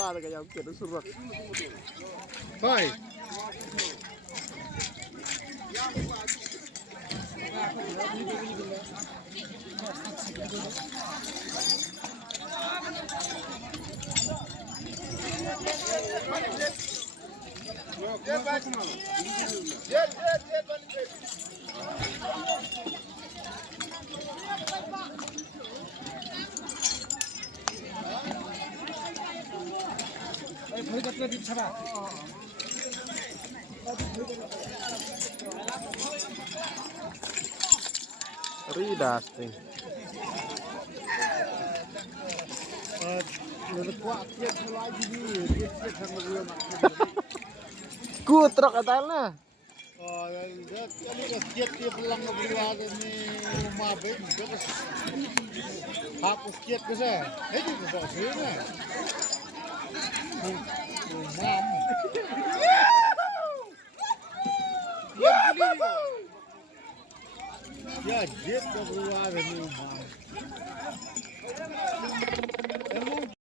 rumah kayak kita suruh. Bye. Ridas nih. Kutrok katanya. Hapus kiat ke saya. Itu kok sih nah. Ya, jet keluar ini.